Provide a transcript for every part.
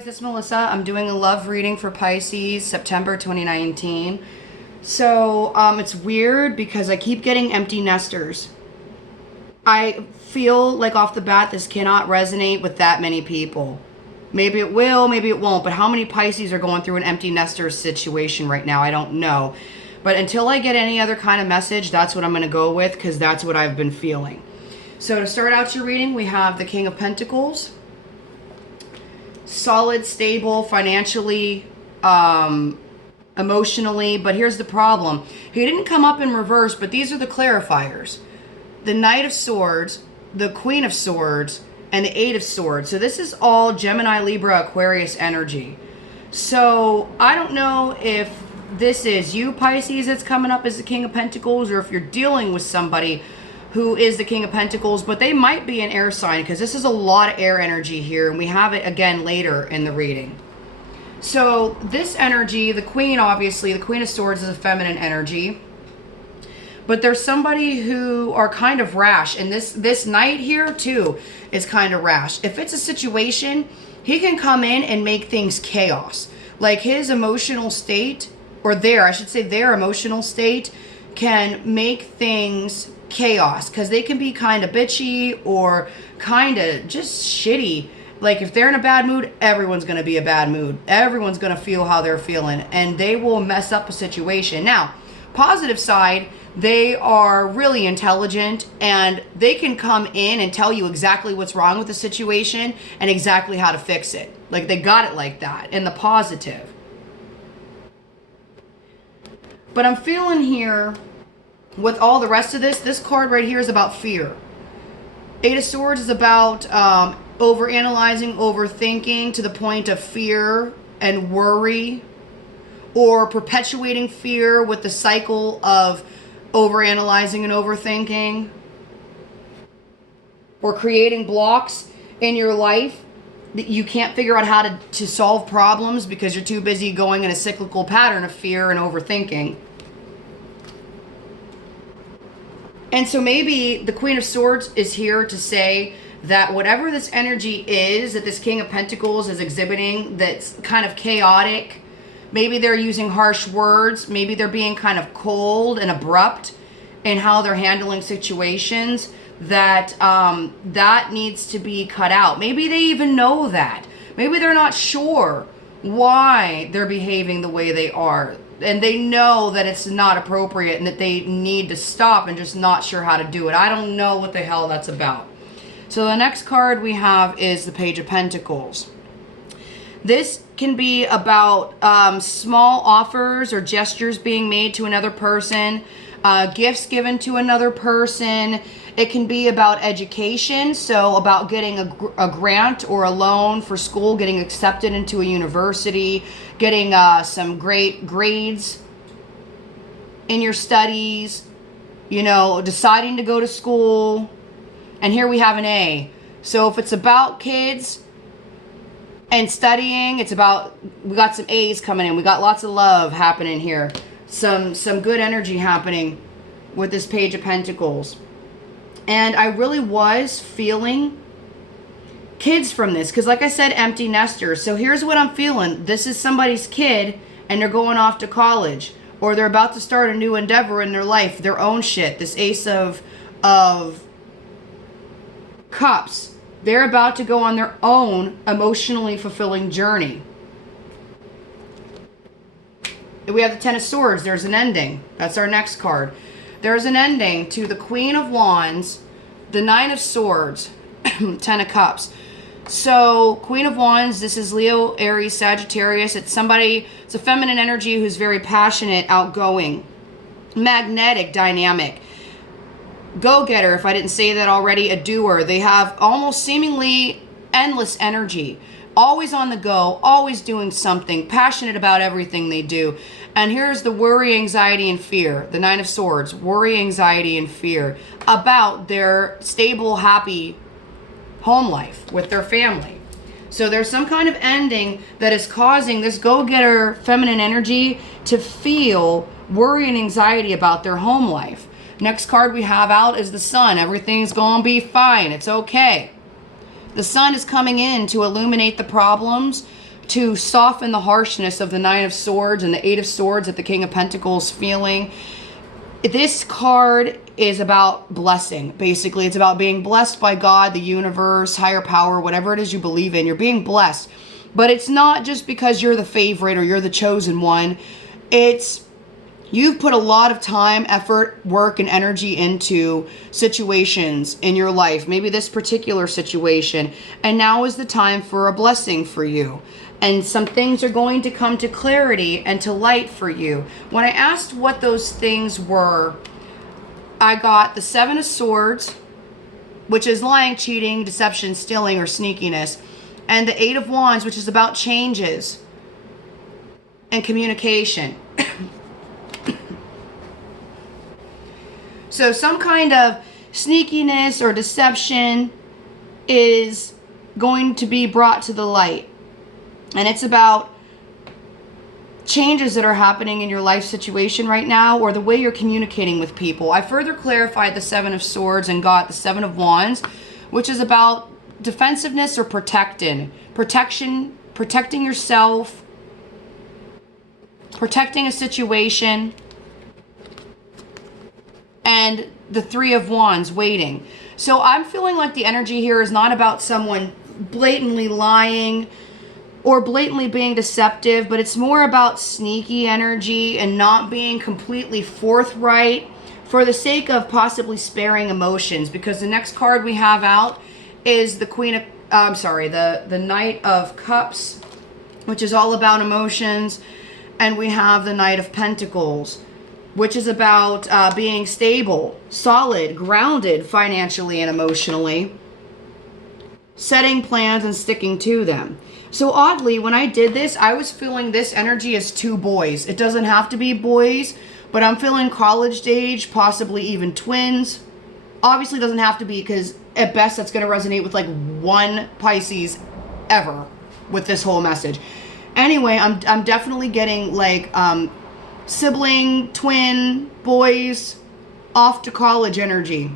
Guys, it's Melissa. I'm doing a love reading for Pisces, September 2019. So, it's weird because I keep getting empty nesters. I feel like off the bat this cannot resonate with that many people. Maybe it will, maybe it won't, but how many Pisces are going through an empty nester situation right now? I don't know. But until I get any other kind of message, that's what I'm going to go with because that's what I've been feeling. So to start out your reading, we have the King of Pentacles. Solid, stable, financially, emotionally, but here's the problem. He didn't come up in reverse, but these are the clarifiers. The Knight of Swords, the Queen of Swords, and the Eight of Swords. So this is all Gemini, Libra, Aquarius energy. So I don't know if this is you, Pisces, that's coming up as the King of Pentacles, or if you're dealing with somebody who is the King of Pentacles, but they might be an air sign because this is a lot of air energy here, and we have it again later in the reading. So this energy, the Queen, obviously, the Queen of Swords is a feminine energy, but there's somebody who are kind of rash, and this Knight here too is kind of rash. If it's a situation, he can come in and make things chaos. Like his emotional state, or their emotional state can make things chaos because they can be kind of bitchy or kind of just shitty. Like if they're in a bad mood, everyone's going to be a bad mood. Everyone's going to feel how they're feeling, and they will mess up a situation. Now, positive side, they are really intelligent and they can come in and tell you exactly what's wrong with the situation and exactly how to fix it. Like they got it like that in the positive. But I'm feeling here with all the rest of this card right here is about fear. Eight of Swords is about overanalyzing, overthinking to the point of fear and worry, or perpetuating fear with the cycle of overanalyzing and overthinking, or creating blocks in your life that you can't figure out how to solve problems because you're too busy going in a cyclical pattern of fear and overthinking. And so maybe the Queen of Swords is here to say that whatever this energy is that this King of Pentacles is exhibiting that's kind of chaotic, maybe they're using harsh words, maybe they're being kind of cold and abrupt in how they're handling situations, that that needs to be cut out. Maybe they even know that. Maybe they're not sure why they're behaving the way they are, and they know that it's not appropriate and that they need to stop and just not sure how to do it. I don't know what the hell that's about. So the next card we have is the Page of Pentacles. This can be about small offers or gestures being made to another person, gifts given to another person. It can be about education, so about getting a grant or a loan for school, getting accepted into a university, getting some great grades in your studies, you know, deciding to go to school. And here we have an A. So if it's about kids and studying, it's about, we got some A's coming in. We got lots of love happening here. Some good energy happening with this Page of Pentacles. And I really was feeling kids from this. Because like I said, empty nesters. So here's what I'm feeling. This is somebody's kid and they're going off to college. Or they're about to start a new endeavor in their life. Their own shit. This Ace of Cups. They're about to go on their own emotionally fulfilling journey. We have the Ten of Swords. There's an ending. That's our next card. There's an ending to the Queen of Wands, the Nine of Swords, Ten of Cups. So, Queen of Wands, this is Leo, Aries, Sagittarius. It's somebody, it's a feminine energy who's very passionate, outgoing, magnetic, dynamic. Go-getter, if I didn't say that already, a doer. They have almost seemingly endless energy. Always on the go, always doing something, passionate about everything they do. And here's the worry, anxiety, and fear. The Nine of Swords, worry, anxiety, and fear about their stable, happy home life with their family. So there's some kind of ending that is causing this go-getter feminine energy to feel worry and anxiety about their home life. Next card we have out is the Sun. Everything's gonna be fine. It's okay. The Sun is coming in to illuminate the problems, to soften the harshness of the Nine of Swords and the Eight of Swords that the King of Pentacles feeling. This card is about blessing. Basically, it's about being blessed by God, the universe, higher power, whatever it is you believe in. You're being blessed. But it's not just because you're the favorite or you're the chosen one. It's you've put a lot of time, effort, work, and energy into situations in your life. Maybe this particular situation. And now is the time for a blessing for you. And some things are going to come to clarity and to light for you. When I asked what those things were, I got the Seven of Swords, which is lying, cheating, deception, stealing, or sneakiness. And the Eight of Wands, which is about changes and communication. So some kind of sneakiness or deception is going to be brought to the light. And it's about changes that are happening in your life situation right now, or the way you're communicating with people. I further clarified the Seven of Swords and got the Seven of Wands, which is about defensiveness or protection, protecting yourself, protecting a situation, and the Three of Wands, waiting. So I'm feeling like the energy here is not about someone blatantly lying or blatantly being deceptive, but it's more about sneaky energy and not being completely forthright for the sake of possibly sparing emotions. Because the next card we have out is the the Knight of Cups, which is all about emotions. And we have the Knight of Pentacles, which is about being stable, solid, grounded financially and emotionally, setting plans and sticking to them. So oddly, when I did this, I was feeling this energy as two boys. It doesn't have to be boys, but I'm feeling college age, possibly even twins. Obviously doesn't have to be, because at best that's going to resonate with like one Pisces ever with this whole message. Anyway, I'm definitely getting like sibling, twin, boys, off to college energy.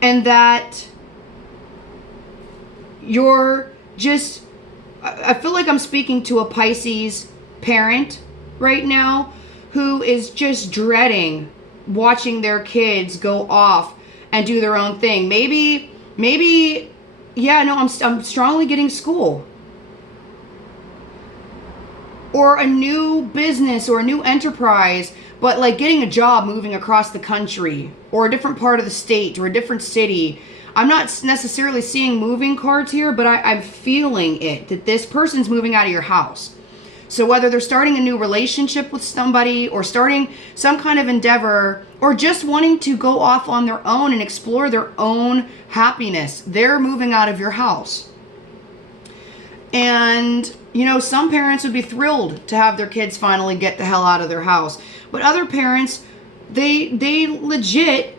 And that you're just, I feel like I'm speaking to a Pisces parent right now who is just dreading watching their kids go off and do their own thing. Maybe, yeah, no, I'm strongly getting school. Or a new business or a new enterprise, but like getting a job moving across the country or a different part of the state or a different city. I'm not necessarily seeing moving cards here, but I'm feeling it, that this person's moving out of your house. So whether they're starting a new relationship with somebody or starting some kind of endeavor or just wanting to go off on their own and explore their own happiness, they're moving out of your house. And, you know, some parents would be thrilled to have their kids finally get the hell out of their house. But other parents, they legit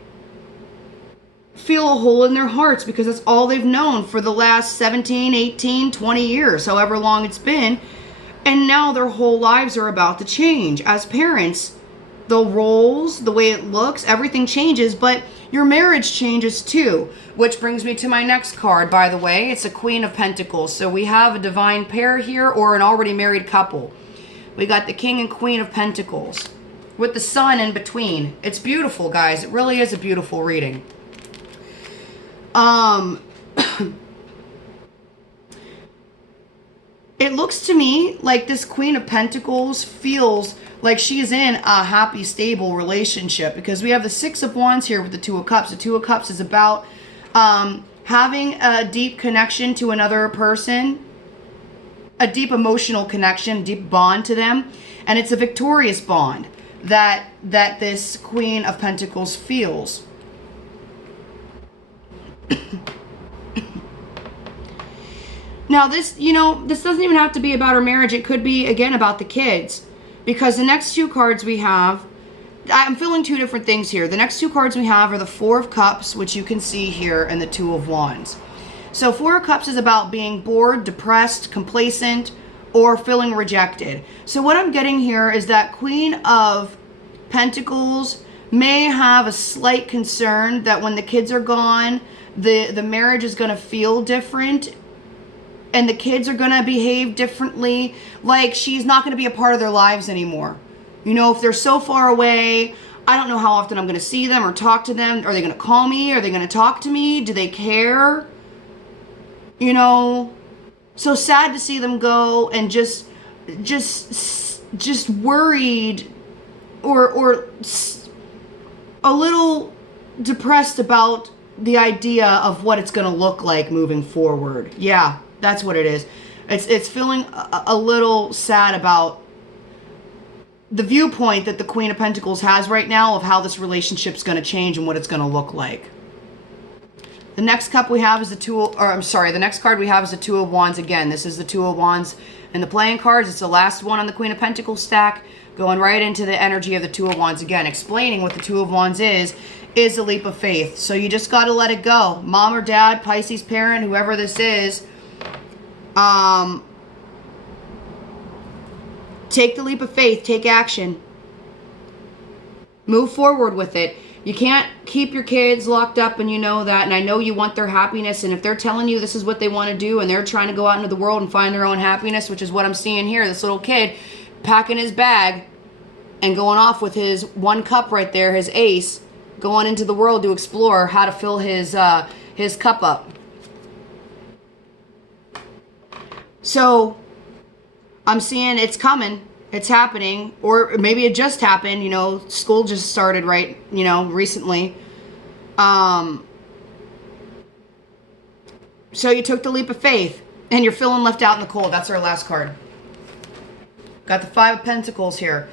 feel a hole in their hearts because that's all they've known for the last 17, 18, 20 years, however long it's been. And now their whole lives are about to change. As parents, the roles, the way it looks, everything changes, but your marriage changes too. Which brings me to my next card, by the way. It's a Queen of Pentacles. So we have a divine pair here or an already married couple. We got the King and Queen of Pentacles with the Sun in between. It's beautiful, guys. It really is a beautiful reading. It looks to me like this Queen of Pentacles feels like she's in a happy, stable relationship, because we have the Six of Wands here with the Two of Cups. The Two of Cups is about having a deep connection to another person, a deep emotional connection, deep bond to them, and it's a victorious bond that this Queen of Pentacles feels. Now this, you know, this doesn't even have to be about her marriage. It could be, again, about the kids. Because the next two cards we have, I'm feeling two different things here. The next two cards we have are the Four of Cups, which you can see here, and the Two of Wands. So Four of Cups is about being bored, depressed, complacent, or feeling rejected. So what I'm getting here is that Queen of Pentacles may have a slight concern that when the kids are gone, the marriage is going to feel different and the kids are going to behave differently. Like, she's not going to be a part of their lives anymore. You know, if they're so far away, I don't know how often I'm going to see them or talk to them. Are they going to call me? Are they going to talk to me? Do they care? You know, so sad to see them go, and just worried or a little depressed about the idea of what it's going to look like moving forward. Yeah, that's what it is. It's feeling a little sad about the viewpoint that the Queen of Pentacles has right now of how this relationship's going to change and what it's going to look like. The next cup we have is the next card we have is the Two of Wands again. This is the Two of Wands and the playing cards. It's the last one on the Queen of Pentacles stack, going right into the energy of the Two of Wands again, explaining what the Two of Wands is a leap of faith. So you just got to let it go. Mom or dad, Pisces parent, whoever this is, take the leap of faith, take action, move forward with it. You can't keep your kids locked up, and you know that, and I know you want their happiness, and if they're telling you this is what they want to do and they're trying to go out into the world and find their own happiness, which is what I'm seeing here, this little kid packing his bag and going off with his one cup right there, his ace, going into the world to explore how to fill his cup up. So I'm seeing it's coming. It's happening, or maybe it just happened, you know, school just started, right, you know, recently. So you took the leap of faith, and you're feeling left out in the cold. That's our last card. Got the Five of Pentacles here.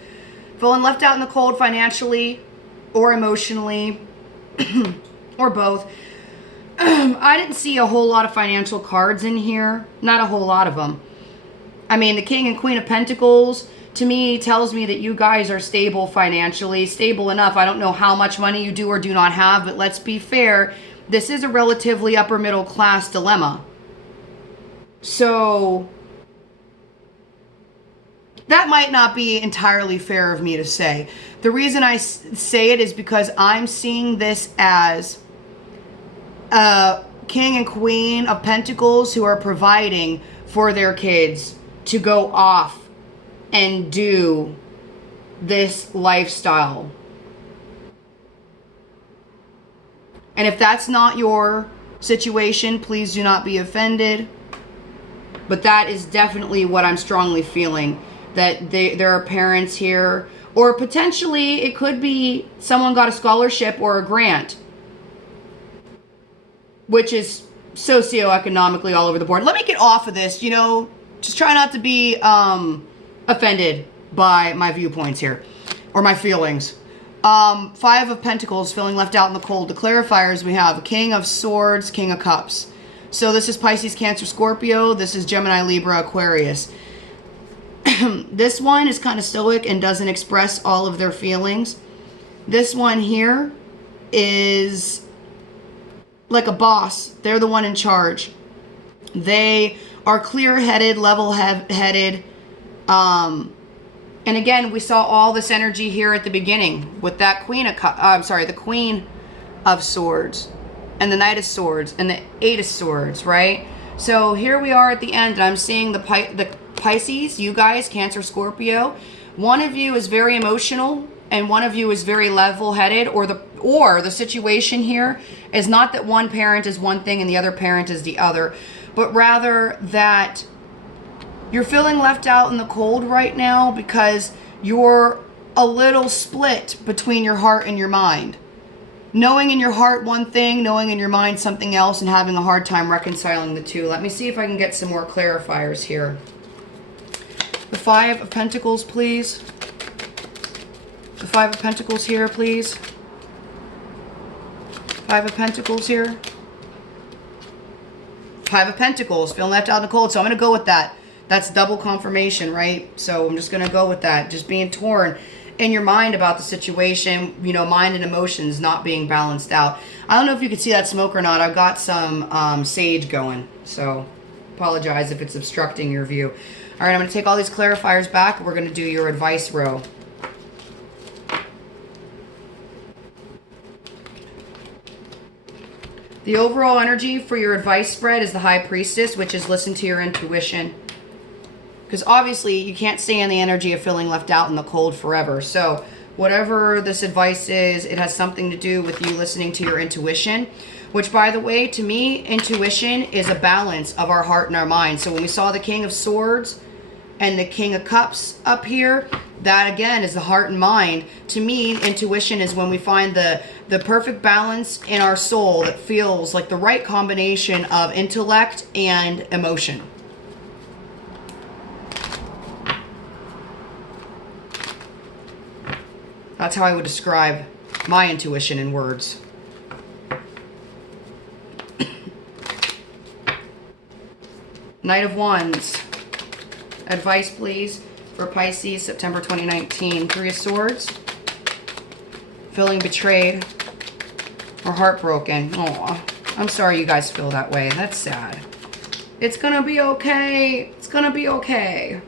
Feeling left out in the cold financially, or emotionally, or both. I didn't see a whole lot of financial cards in here. Not a whole lot of them. I mean, the King and Queen of Pentacles, to me, tells me that you guys are stable financially, stable enough. I don't know how much money you do or do not have, but let's be fair. This is a relatively upper middle class dilemma. So that might not be entirely fair of me to say. The reason I say it is because I'm seeing this as a King and Queen of Pentacles who are providing for their kids to go off and do this lifestyle. And if that's not your situation, please do not be offended. But that is definitely what I'm strongly feeling. That there are parents here, or potentially it could be someone got a scholarship or a grant, which is socioeconomically all over the board. Let me get off of this, you know, just try not to be offended by my viewpoints here, or my feelings. Five of Pentacles, feeling left out in the cold. The clarifiers we have King of Swords, King of Cups. So this is Pisces, Cancer, Scorpio. This is Gemini, Libra, Aquarius. This one is kind of stoic and doesn't express all of their feelings. This one here is like a boss. They're the one in charge. They are clear-headed, level-headed. And again, we saw all this energy here at the beginning with that the Queen of Swords and the Knight of Swords and the Eight of Swords, right? So here we are at the end, and I'm seeing the Pisces, you guys, Cancer, Scorpio. One of you is very emotional and one of you is very level-headed, or the situation here is not that one parent is one thing and the other parent is the other, but rather that you're feeling left out in the cold right now because you're a little split between your heart and your mind. Knowing in your heart one thing, knowing in your mind something else, and having a hard time reconciling the two. Let me see if I can get some more clarifiers here. The Five of Pentacles, please. The Five of Pentacles here, please. Five of Pentacles here. Five of Pentacles, feeling left out in the cold. So I'm going to go with that. That's double confirmation, right? So I'm just going to go with that. Just being torn in your mind about the situation, you know, mind and emotions not being balanced out. I don't know if you can see that smoke or not. I've got some sage going. So apologize if it's obstructing your view. All right, I'm going to take all these clarifiers back. And we're going to do your advice row. The overall energy for your advice spread is the High Priestess, which is listen to your intuition. Because obviously you can't stay in the energy of feeling left out in the cold forever. So whatever this advice is, it has something to do with you listening to your intuition. Which, by the way, to me, intuition is a balance of our heart and our mind. So when we saw the King of Swords and the King of Cups up here, that again is the heart and mind. To me, intuition is when we find the perfect balance in our soul that feels like the right combination of intellect and emotion. That's how I would describe my intuition in words. Knight of Wands. Advice, please, for Pisces, September 2019. Three of Swords. Feeling betrayed or heartbroken. Oh, I'm sorry you guys feel that way. That's sad. It's gonna be okay. It's gonna be okay.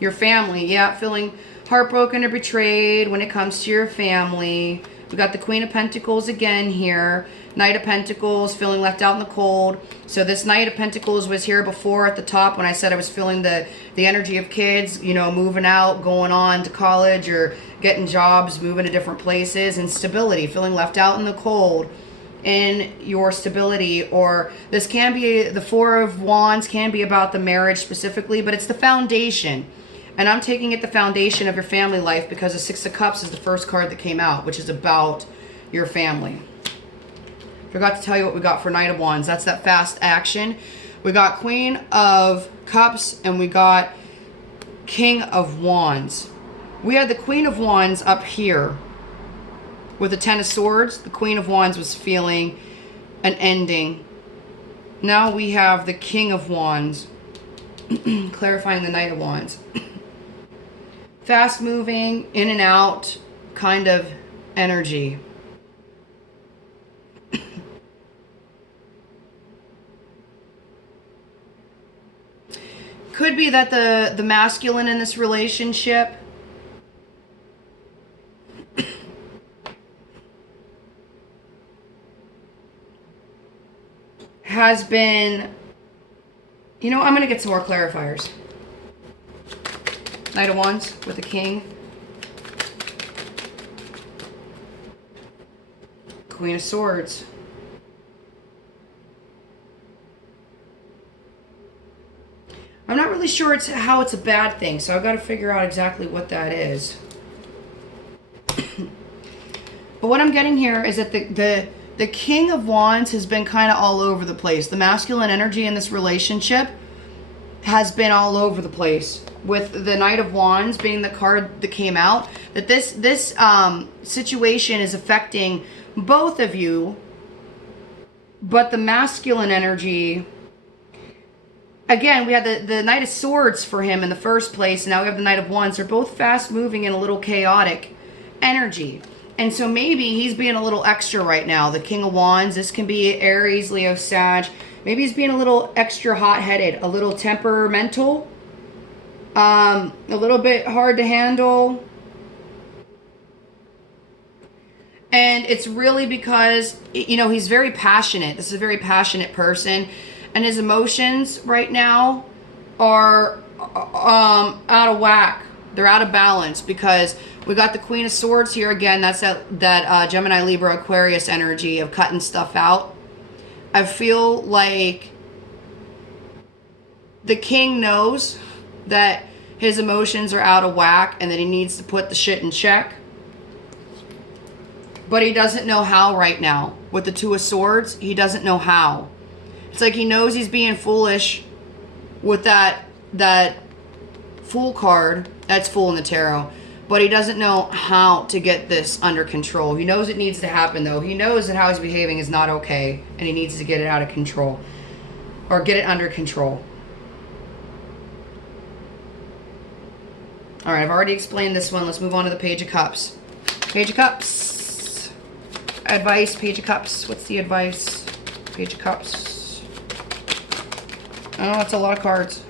Your family, yeah, feeling heartbroken or betrayed when it comes to your family. We got the Queen of Pentacles again here. Knight of Pentacles, feeling left out in the cold. So this Knight of Pentacles was here before at the top when I said I was feeling the energy of kids, you know, moving out, going on to college or getting jobs, moving to different places, and stability, feeling left out in the cold in your stability. Or this can be, the Four of Wands can be about the marriage specifically, but it's the foundation. And I'm taking it the foundation of your family life because the Six of Cups is the first card that came out, which is about your family. Forgot to tell you what we got for Knight of Wands. That's that fast action. We got Queen of Cups and we got King of Wands. We had the Queen of Wands up here with the Ten of Swords. The Queen of Wands was feeling an ending. Now we have the King of Wands clarifying the Knight of Wands. Fast moving, in and out kind of energy. Could be that the masculine in this relationship has been, you know, I'm going to get some more clarifiers. Knight of Wands with the King. Queen of Swords. I'm not really sure how it's a bad thing, so I've got to figure out exactly what that is. But what I'm getting here is that the King of Wands has been kind of all over the place. The masculine energy in this relationship has been all over the place. With the Knight of Wands being the card that came out, that this situation is affecting both of you, but the masculine energy, again, we had the Knight of Swords for him in the first place, and now we have the Knight of Wands. They're both fast moving and a little chaotic energy. And so maybe he's being a little extra right now. The King of Wands, this can be Aries, Leo, Sag. Maybe he's being a little extra hot-headed, a little temperamental, a little bit hard to handle. And it's really because, you know, he's very passionate. This is a very passionate person. And his emotions right now are out of whack. They're out of balance because we got the Queen of Swords here again. That's that Gemini, Libra, Aquarius energy of cutting stuff out. I feel like the King knows that his emotions are out of whack and that he needs to put the shit in check. But he doesn't know how right now. With the Two of Swords, he doesn't know how. It's like he knows he's being foolish with that Fool card. That's Fool in the tarot. But he doesn't know how to get this under control. He knows it needs to happen, though. He knows that how he's behaving is not okay, and he needs to get it out of control. Or get it under control. Alright, I've already explained this one. Let's move on to the Page of Cups. Page of Cups. Advice, Page of Cups. What's the advice? Page of Cups. Oh, that's a lot of cards.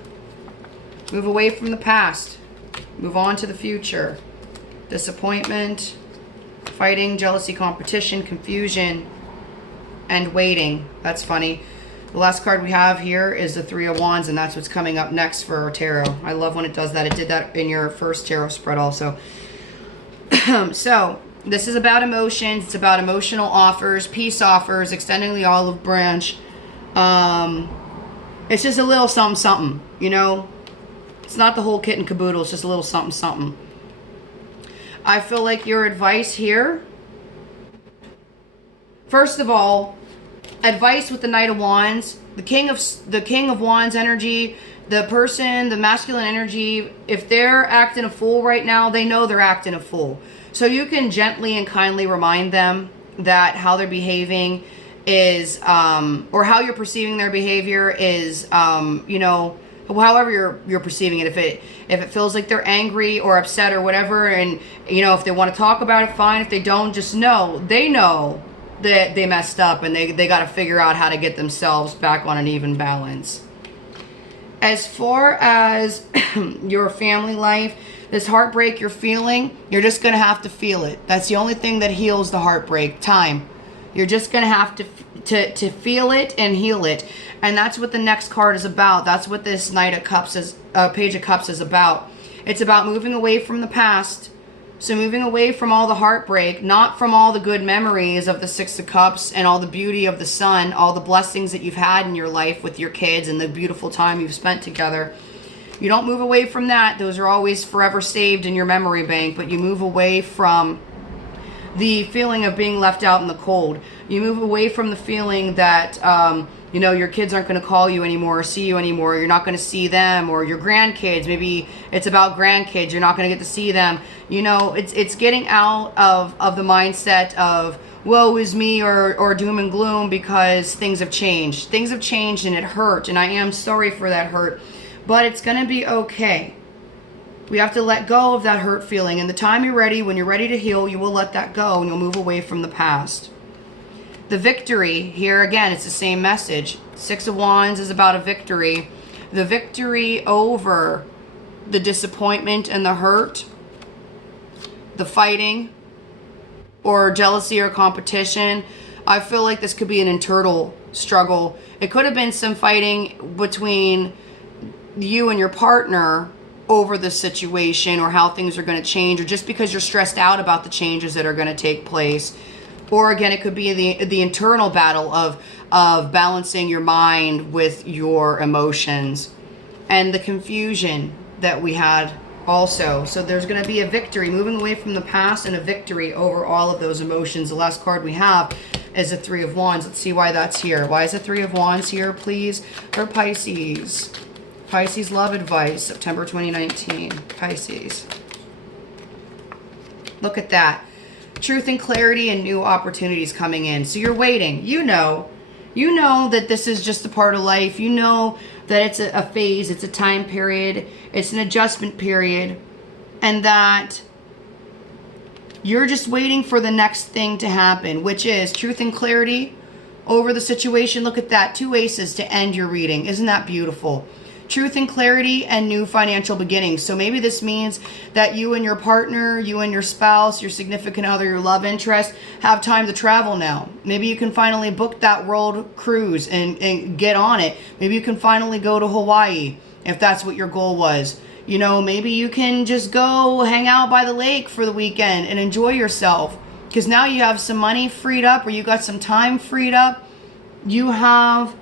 Move away from the past. Move on to the future. Disappointment, fighting, jealousy, competition, confusion, and waiting. That's funny. The last card we have here is the Three of Wands, and that's what's coming up next for our tarot. I love when it does that. It did that in your first tarot spread also. So this is about emotions. It's about emotional offers, peace offers, extending the olive branch. It's just a little something, something, you know. It's not the whole kit and caboodle. It's just a little something, something. I feel like your advice here, first of all, advice with the Knight of Wands, the King of Wands energy, the person, the masculine energy, if they're acting a fool right now, they know they're acting a fool. So you can gently and kindly remind them that how they're behaving is, or how you're perceiving their behavior is, you know, however you're perceiving it. If it feels like they're angry or upset or whatever, and you know, if they want to talk about it, fine. If they don't, just know they know that they messed up, and they got to figure out how to get themselves back on an even balance. As far as your family life, this heartbreak you're feeling, you're just going to have to feel it. That's the only thing that heals the heartbreak. Time. You're just going to have to feel it and heal it. And that's what the next card is about. That's what this Knight of Cups is, Page of Cups is about. It's about moving away from the past. So moving away from all the heartbreak, not from all the good memories of the Six of Cups and all the beauty of the sun, all the blessings that you've had in your life with your kids and the beautiful time you've spent together. You don't move away from that. Those are always forever saved in your memory bank, but you move away from the feeling of being left out in the cold. You move away from the feeling that, you know, your kids aren't going to call you anymore or see you anymore. You're not going to see them, or your grandkids. Maybe it's about grandkids. You're not going to get to see them. You know, it's getting out of the mindset of woe is me or doom and gloom, because things have changed. Things have changed and it hurt. And I am sorry for that hurt. But it's going to be okay. We have to let go of that hurt feeling. And the time you're ready, when you're ready to heal, you will let that go and you'll move away from the past. The victory, here again, it's the same message. Six of Wands is about a victory. The victory over the disappointment and the hurt, the fighting, or jealousy or competition. I feel like this could be an internal struggle. It could have been some fighting between you and your partner over the situation, or how things are going to change, or just because you're stressed out about the changes that are going to take place. Or again, it could be the internal battle of balancing your mind with your emotions, and the confusion that we had also. So there's going to be a victory, moving away from the past, and a victory over all of those emotions. The last card we have is the Three of Wands. Let's see why that's here. Why is the Three of Wands here, please, for Pisces? Pisces love advice, September 2019. Pisces. Look at that. Truth and clarity and new opportunities coming in. So you're waiting. You know that this is just a part of life. You know that it's a phase. It's a time period. It's an adjustment period. And that you're just waiting for the next thing to happen, which is truth and clarity over the situation. Look at that. Two aces to end your reading. Isn't that beautiful? Truth and clarity and new financial beginnings. So maybe this means that you and your partner, you and your spouse, your significant other, your love interest have time to travel now. Maybe you can finally book that world cruise and get on it. Maybe you can finally go to Hawaii if that's what your goal was. You know, maybe you can just go hang out by the lake for the weekend and enjoy yourself, because now you have some money freed up, or you got some time freed up. You have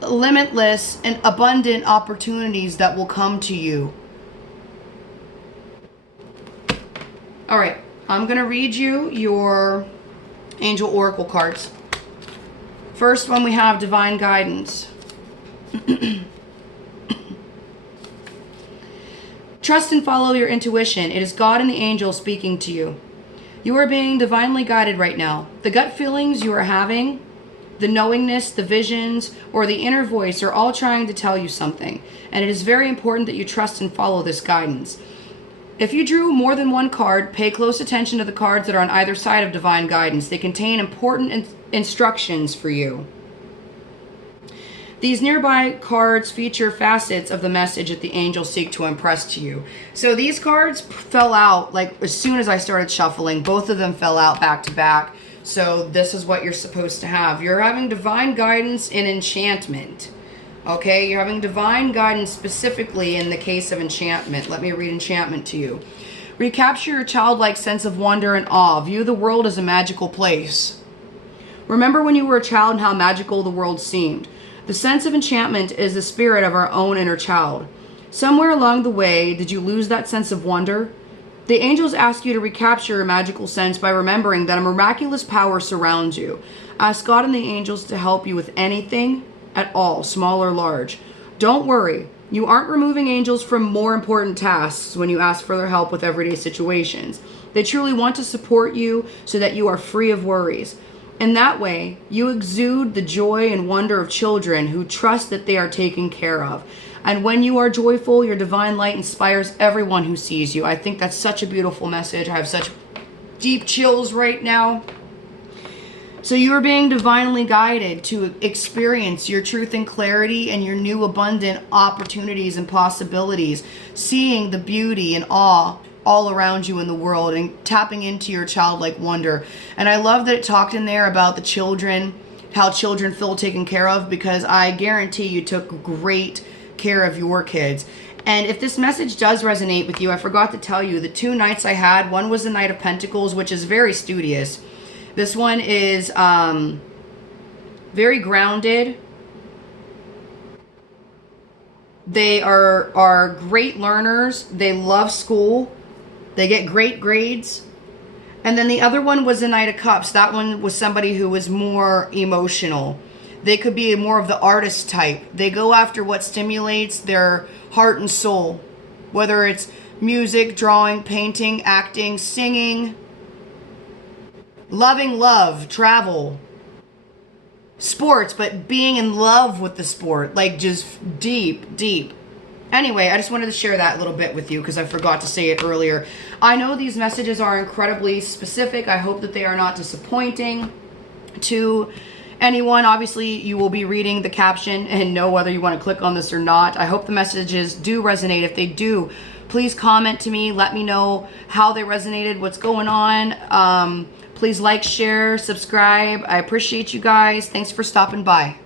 limitless and abundant opportunities that will come to you. All right, I'm going to read you your angel oracle cards. First one, we have divine guidance. Trust and follow your intuition. It is God and the angels speaking to you. You are being divinely guided right now. The gut feelings you are having, the knowingness, the visions, or the inner voice are all trying to tell you something. And it is very important that you trust and follow this guidance. If you drew more than one card, pay close attention to the cards that are on either side of divine guidance. They contain important instructions for you. These nearby cards feature facets of the message that the angels seek to impress to you. So these cards fell out like as soon as I started shuffling. Both of them fell out back to back. So this is what you're supposed to have. You're having divine guidance in enchantment. Okay, you're having divine guidance specifically in the case of enchantment. Let me read enchantment to you. Recapture your childlike sense of wonder and awe. View the world as a magical place. Remember when you were a child and how magical the world seemed. The sense of enchantment is the spirit of our own inner child. Somewhere along the way, did you lose that sense of wonder? The angels ask you to recapture your magical sense by remembering that a miraculous power surrounds you. Ask God and the angels to help you with anything at all, small or large. Don't worry. You aren't removing angels from more important tasks when you ask for their help with everyday situations. They truly want to support you so that you are free of worries. In that way, you exude the joy and wonder of children who trust that they are taken care of. And when you are joyful, your divine light inspires everyone who sees you. I think that's such a beautiful message. I have such deep chills right now. So you are being divinely guided to experience your truth and clarity and your new abundant opportunities and possibilities, seeing the beauty and awe all around you in the world and tapping into your childlike wonder. And I love that it talked in there about the children, how children feel taken care of, because I guarantee you took great care of your kids. And if this message does resonate with you, I forgot to tell you, the 2 nights I had, one was the Knight of Pentacles, which is very studious. This one is very grounded. They are great learners. They love school. They get great grades. And then the other one was the Knight of Cups. That one was somebody who was more emotional. They could be more of the artist type. They go after what stimulates their heart and soul, whether it's music, drawing, painting, acting, singing, loving love, travel, sports, but being in love with the sport, like just deep, deep. Anyway, I just wanted to share that little bit with you because I forgot to say it earlier. I know these messages are incredibly specific. I hope that they are not disappointing to anyone. Obviously, you will be reading the caption and know whether you want to click on this or not. I hope the messages do resonate. If they do, please comment to me. Let me know how they resonated, what's going on. Please like, share, subscribe. I appreciate you guys. Thanks for stopping by.